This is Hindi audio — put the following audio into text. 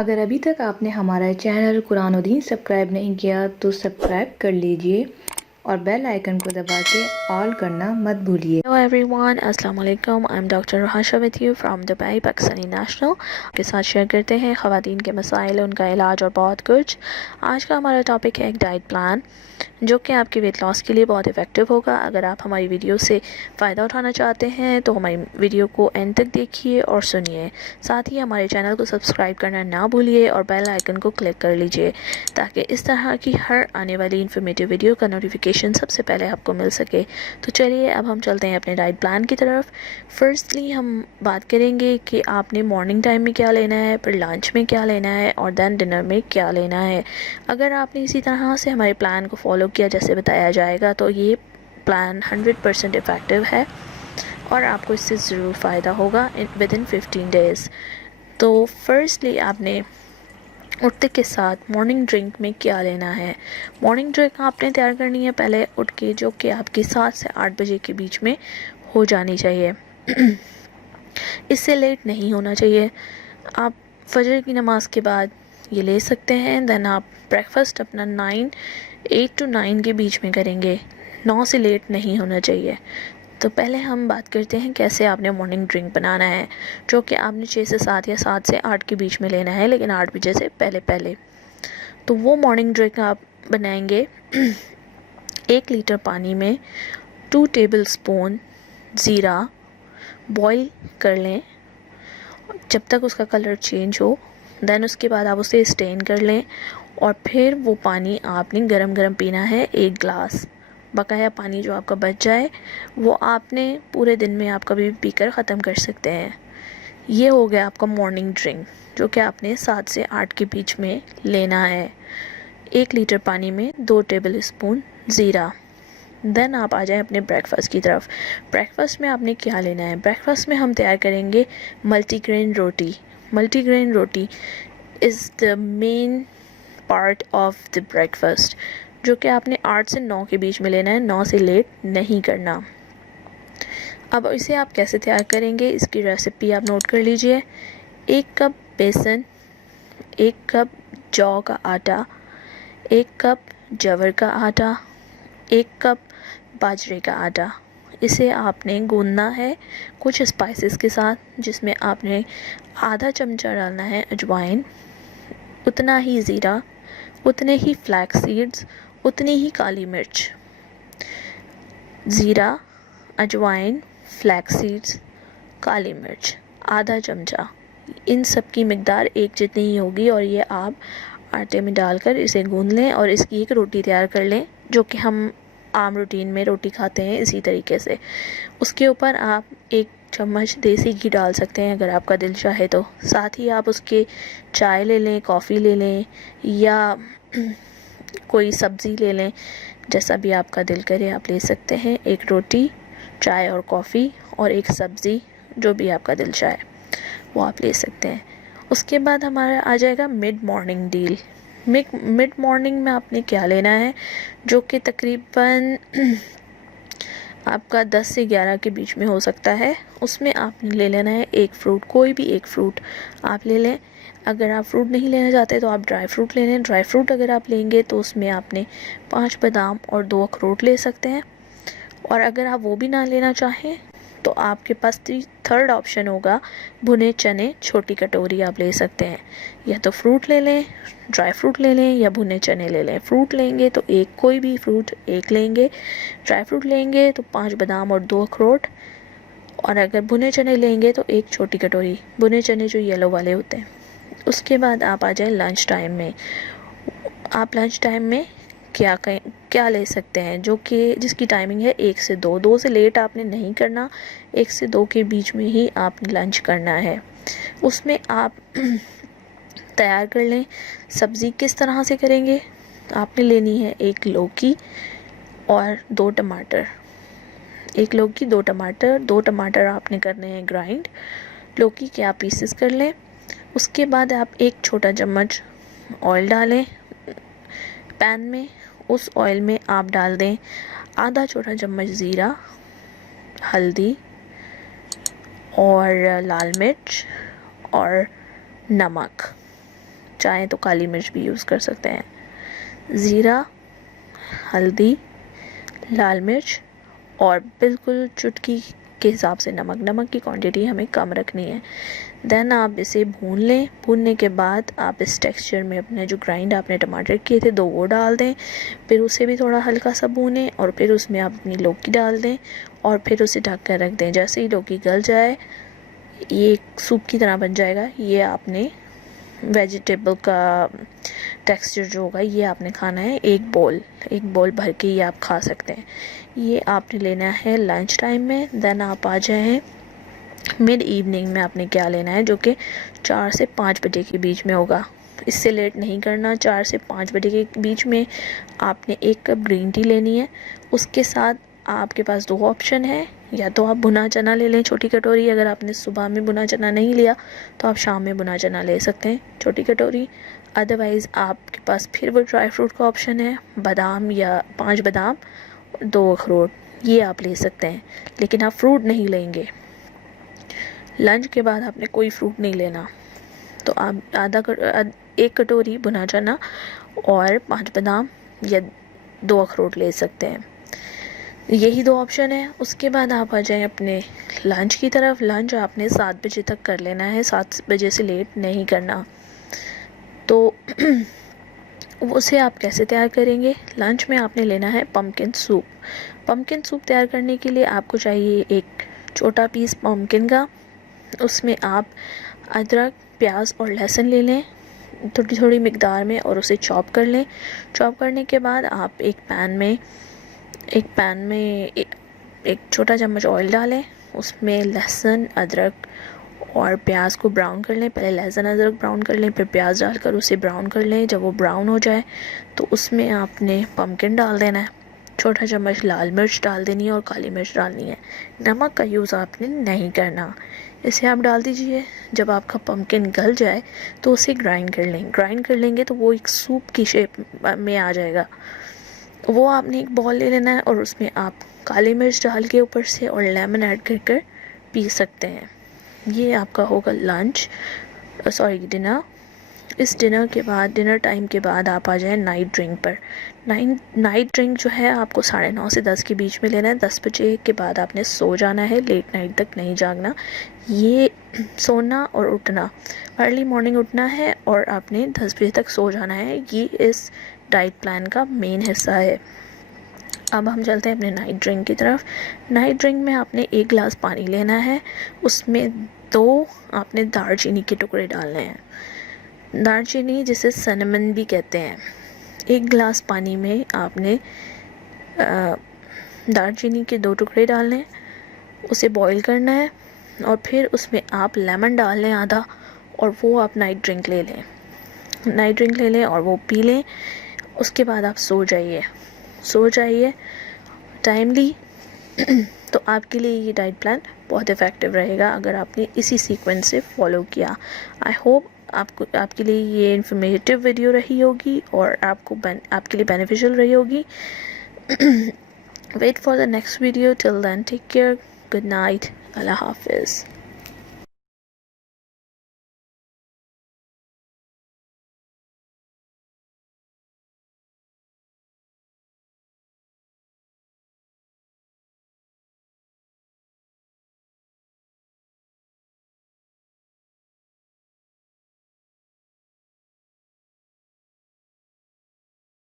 अगर अभी तक आपने हमारा चैनल कुरानुद्दीन सब्सक्राइब नहीं किया तो सब्सक्राइब कर लीजिए और बेल आइकन को दबा के ऑल करना मत भूलिए। Hello everyone, अस्सलाम वालेकुम। I'm Dr. Rahasha with you from Dubai, Pakistani national के साथ शेयर करते हैं ख़वातीन के मसाइल, उनका इलाज और बहुत कुछ। आज का हमारा टॉपिक है एक डाइट प्लान जो कि आपके वेट लॉस के लिए बहुत इफ़ेक्टिव होगा। अगर आप हमारी वीडियो से फ़ायदा उठाना चाहते हैं तो हमारी वीडियो को एंड तक देखिए और सुनिए। साथ ही हमारे चैनल को सब्सक्राइब करना ना भूलिए और बेल आइकन को क्लिक कर लीजिए ताकि इस तरह की हर आने वाली इन्फॉर्मेटिव वीडियो का नोटिफिकेशन सबसे पहले आपको मिल सके। तो चलिए अब हम चलते हैं अपने डाइट प्लान की तरफ। फर्स्टली हम बात करेंगे कि आपने मॉर्निंग टाइम में क्या लेना है, फिर लंच में क्या लेना है और देन डिनर में क्या लेना है। अगर आपने इसी तरह से हमारे प्लान को फॉलो किया जैसे बताया जाएगा तो ये प्लान 100% इफ़ेक्टिव है और आपको इससे ज़रूर फ़ायदा होगा विद इन 15 डेज़। तो फर्स्टली आपने उठते के साथ मॉर्निंग ड्रिंक में क्या लेना है। मॉर्निंग ड्रिंक आपने तैयार करनी है पहले उठ के, जो कि आपकी 7 से 8 बजे के बीच में हो जानी चाहिए। इससे लेट नहीं होना चाहिए। आप फजर की नमाज के बाद ये ले सकते हैं। देन आप ब्रेकफास्ट अपना 8 to 9 के बीच में करेंगे। 9 से लेट नहीं होना चाहिए। तो पहले हम बात करते हैं कैसे आपने मॉर्निंग ड्रिंक बनाना है, जो कि आपने 6 से 7 या 7 से 8 के बीच में लेना है, लेकिन 8 बजे से पहले पहले। तो वो मॉर्निंग ड्रिंक आप बनाएंगे 1 लीटर पानी में 2 टेबल स्पून ज़ीरा बॉईल कर लें जब तक उसका कलर चेंज हो। देन उसके बाद आप उसे स्टेन कर लें और फिर वो पानी आपने गरम गरम पीना है 1 गिलास। बकाया पानी जो आपका बच जाए वो आपने पूरे दिन में आप कभी भी पीकर ख़त्म कर सकते हैं। ये हो गया आपका मॉर्निंग ड्रिंक जो कि आपने 7 से 8 के बीच में लेना है। 1 लीटर पानी में 2 टेबल स्पून ज़ीरा। देन आप आ जाएं अपने ब्रेकफास्ट की तरफ। ब्रेकफास्ट में आपने क्या लेना है। ब्रेकफास्ट में हम तैयार करेंगे multigrain roti. Multigrain roti is the main part of the breakfast, जो कि आपने 8 से 9 के बीच में लेना है, 9 से लेट नहीं करना। अब इसे आप कैसे तैयार करेंगे इसकी रेसिपी आप नोट कर लीजिए। 1 कप बेसन, 1 कप जौ का आटा, 1 कप जवर का आटा, 1 कप बाजरे का आटा। इसे आपने गूंदना है कुछ स्पाइसेस के साथ, जिसमें आपने आधा चमचा डालना है अजवाइन, उतना ही ज़ीरा, उतने ही फ्लैक्स सीड्स, उतनी ही काली मिर्च। ज़ीरा, अजवाइन, फ्लैक्स सीड्स, काली मिर्च, आधा चमचा। इन सब की मिकदार एक जितनी ही होगी और ये आप आटे में डालकर इसे गूंद लें और इसकी एक रोटी तैयार कर लें, जो कि हम आम रूटीन में रोटी खाते हैं इसी तरीके से। उसके ऊपर आप 1 चम्मच देसी घी डाल सकते हैं अगर आपका दिल चाहे तो। साथ ही आप उसके चाय ले लें, कॉफ़ी ले लें या कोई सब्ज़ी ले लें, जैसा भी आपका दिल करे आप ले सकते हैं। 1 रोटी, चाय और कॉफ़ी और 1 सब्ज़ी, जो भी आपका दिल चाहे वो आप ले सकते हैं। उसके बाद हमारा आ जाएगा mid morning deal. Mid morning में आपने क्या लेना है, जो कि तकरीबन आपका 10 से 11 के बीच में हो सकता है। उसमें आपने ले लेना है 1 फ्रूट, कोई भी 1 फ्रूट आप ले लें। अगर आप फ्रूट नहीं लेना चाहते तो आप ड्राई फ्रूट ले लें। ड्राई फ्रूट अगर आप लेंगे तो उसमें आपने 5 बादाम और 2 अखरोट ले सकते हैं। और अगर आप वो भी ना लेना चाहें तो आपके पास थर्ड ऑप्शन होगा भुने चने, छोटी कटोरी आप ले सकते हैं। या तो फ्रूट ले लें, ड्राई फ्रूट ले लें या भुने चने ले लें। फ्रूट लेंगे तो कोई भी फ्रूट 1 लेंगे। ड्राई फ्रूट लेंगे तो 5 बादाम और 2 अखरोट। और अगर भुने चने लेंगे तो 1 छोटी कटोरी भुने चने, जो येलो वाले होते हैं। उसके बाद आप आ जाएं लंच टाइम में। आप लंच टाइम में क्या ले सकते हैं, जो कि जिसकी टाइमिंग है 1 से 2। 2 से लेट आपने नहीं करना, 1 से 2 के बीच में ही आपने लंच करना है। उसमें आप तैयार कर लें। सब्ज़ी किस तरह से करेंगे, आपने लेनी है 1 लौकी और 2 टमाटर। 1 लौकी, 2 टमाटर। 2 टमाटर आपने करने हैं ग्राइंड। लौकी के आप पीसेस कर लें। उसके बाद आप 1 छोटा चम्मच ऑयल डालें पैन में। उस ऑयल में आप डाल दें आधा छोटा चम्मच ज़ीरा, हल्दी और लाल मिर्च और नमक। चाहें तो काली मिर्च भी यूज़ कर सकते हैं। ज़ीरा, हल्दी, लाल मिर्च और बिल्कुल चुटकी के हिसाब से नमक की क्वांटिटी हमें कम रखनी है। देन आप इसे भून लें। भूनने के बाद आप इस टेक्सचर में अपने जो ग्राइंड आपने टमाटर किए थे 2 वो डाल दें। फिर उसे भी थोड़ा हल्का सा भूनें और फिर उसमें आप अपनी लौकी डाल दें और फिर उसे ढक कर रख दें। जैसे ही लौकी गल जाए ये एक सूप की तरह बन जाएगा। ये आपने वेजिटेबल का टेक्सचर जो होगा ये आपने खाना है। एक बोल भर के ये आप खा सकते हैं। ये आपने लेना है लंच टाइम में। देन आप आ जाएं मिड इवनिंग में। आपने क्या लेना है जो कि 4 से 5 बजे के बीच में होगा। इससे लेट नहीं करना। 4 से 5 बजे के बीच में आपने 1 कप ग्रीन टी लेनी है। उसके साथ आपके पास 2 ऑप्शन है, या तो आप भुना चना ले लें छोटी कटोरी। अगर आपने सुबह में भुना चना नहीं लिया तो आप शाम में भुना चना ले सकते हैं छोटी कटोरी। अदरवाइज़ आपके पास फिर वो ड्राई फ्रूट का ऑप्शन है, बादाम या 5 बादाम, 2 अखरोट, ये आप ले सकते हैं। लेकिन आप फ्रूट नहीं लेंगे। लंच के बाद आपने कोई फ्रूट नहीं लेना। तो आप 1 कटोरी भुना चना और 5 बादाम या 2 अखरोट ले सकते हैं। यही 2 ऑप्शन है। उसके बाद आप आ जाएं अपने लंच की तरफ। लंच आपने 7 बजे तक कर लेना है। 7 बजे से लेट नहीं करना। तो उसे आप कैसे तैयार करेंगे? लंच में आपने लेना है पम्पकिन सूप। पम्पकिन सूप तैयार करने के लिए आपको चाहिए एक छोटा पीस पम्पकिन का। उसमें आप अदरक, प्याज और लहसुन ले लें थोड़ी थोड़ी मिकदार में और उसे चॉप कर लें। चॉप करने के बाद आप एक पैन में एक छोटा चम्मच ऑयल डालें। उसमें लहसुन, अदरक और प्याज को ब्राउन कर लें। पहले लहसुन अदरक ब्राउन कर लें, फिर प्याज डालकर उसे ब्राउन कर लें। जब वो ब्राउन हो जाए तो उसमें आपने पम्पकिन डाल देना है। छोटा चम्मच लाल मिर्च डाल देनी है और काली मिर्च डालनी है। नमक का यूज़ आपने नहीं करना। इसे आप डाल दीजिए। जब आपका पम्पकिन गल जाए तो उसे ग्राइंड कर लें। ग्राइंड कर लेंगे तो वो एक सूप की शेप में आ जाएगा। वो आपने एक बॉल ले लेना है और उसमें आप काली मिर्च डाल के ऊपर से और लेमन ऐड कर पी सकते हैं। ये आपका होगा डिनर। इस डिनर टाइम के बाद आप आ जाएं नाइट ड्रिंक पर। नाइट ड्रिंक जो है आपको 9:30 से 10 के बीच में लेना है। 10 बजे के बाद आपने सो जाना है। लेट नाइट तक नहीं जागना। ये सोना और उठना, अर्ली मॉर्निंग उठना है और आपने 10 बजे तक सो जाना है। ये इस डाइट प्लान का मेन हिस्सा है। अब हम चलते हैं अपने नाइट ड्रिंक की तरफ। नाइट ड्रिंक में आपने 1 गिलास पानी लेना है। उसमें 2 आपने दालचीनी के टुकड़े डालने हैं। दालचीनी जिसे सिनेमन भी कहते हैं। 1 गिलास पानी में आपने दालचीनी के 2 टुकड़े डालने हैं। उसे बॉईल करना है और फिर उसमें आप लेमन डाल लें आधा, और वो आप नाइट ड्रिंक ले लें और वो पी लें। उसके बाद आप सो जाइए टाइमली। तो आपके लिए ये डाइट प्लान बहुत इफ़ेक्टिव रहेगा अगर आपने इसी सीक्वेंस से फॉलो किया। आई होप आपके लिए ये इन्फॉर्मेटिव वीडियो रही होगी और आपके लिए बेनिफिशियल रही होगी। Wait for the next video. Till then take care, good night, Allah हाफिज़।